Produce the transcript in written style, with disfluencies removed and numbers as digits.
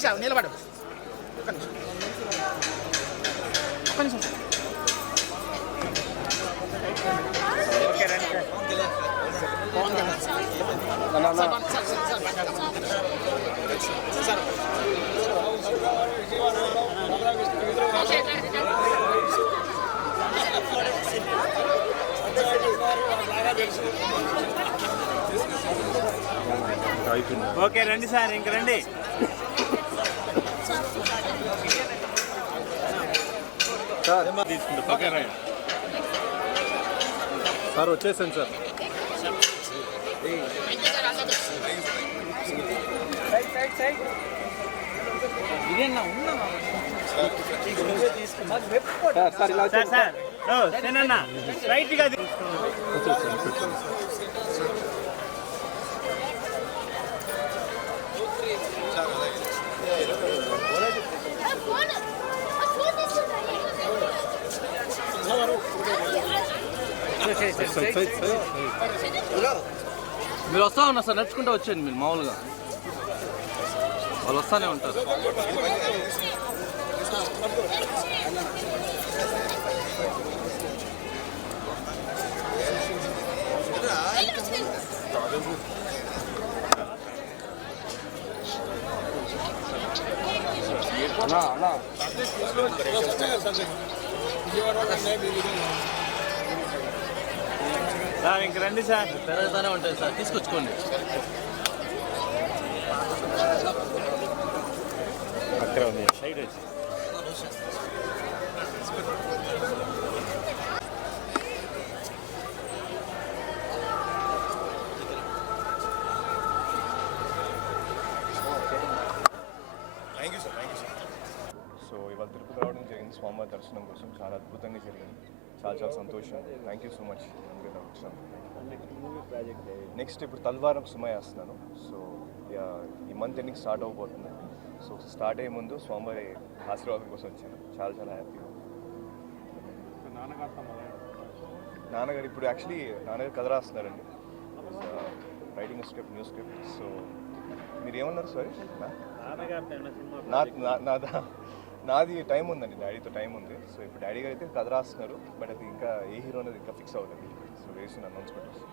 నిమిషం నిలబడు. ఒక్క నిమిషం ఓకే రండి సార్. ఓకే రండి సార్, ఇంక రండి. తీసుకుంటా. ఓకే రండి సార్, వచ్చేసాను సార్. రైట్గా మీరు వస్తా ఉన్నారు సార్, నడుచుకుంటూ వచ్చేయండి. మీరు మామూలుగా వాళ్ళు వస్తానే ఉంటారు. సార్ ఇంక రండి సార్. పెరుగుతానే ఉంటాయి సార్, తీసుకొచ్చుకోండి. అక్కడ ఉంది సైడ్ వచ్చి. సో ఇవాళ తిరుపతి రావడం జరిగింది స్వామివారి దర్శనం కోసం. చాలా అద్భుతంగా జరిగింది. చాలా సంతోషం. Thank you so much. Next ఇప్పుడు తల్వారం సుమయ వేస్తున్నాను. సో ఈ మంత్ ఎండింగ్ స్టార్ట్ అవ్వబోతుంది. సో స్టార్ట్ అయ్యే ముందు స్వామివారి ఆశీర్వాదం కోసం వచ్చాను. చాలా చాలా హ్యాపీగా. నాన్నగారు ఇప్పుడు యాక్చువల్లీ నాన్నగారు కథ రాస్తున్నారండి. Writing script, new script. So మీరు ఏమన్నారు? సారీ, నాది టైం ఉందండి, డాడీతో టైం ఉంది. సో ఇప్పుడు డాడీ గారు అయితే కథ రాస్తున్నారు. బట్ అది ఇంకా ఏ హీరో అనేది ఇంకా ఫిక్స్ అవుతుంది. సో వేసిన అనౌన్స్మెంట్ వస్తుంది.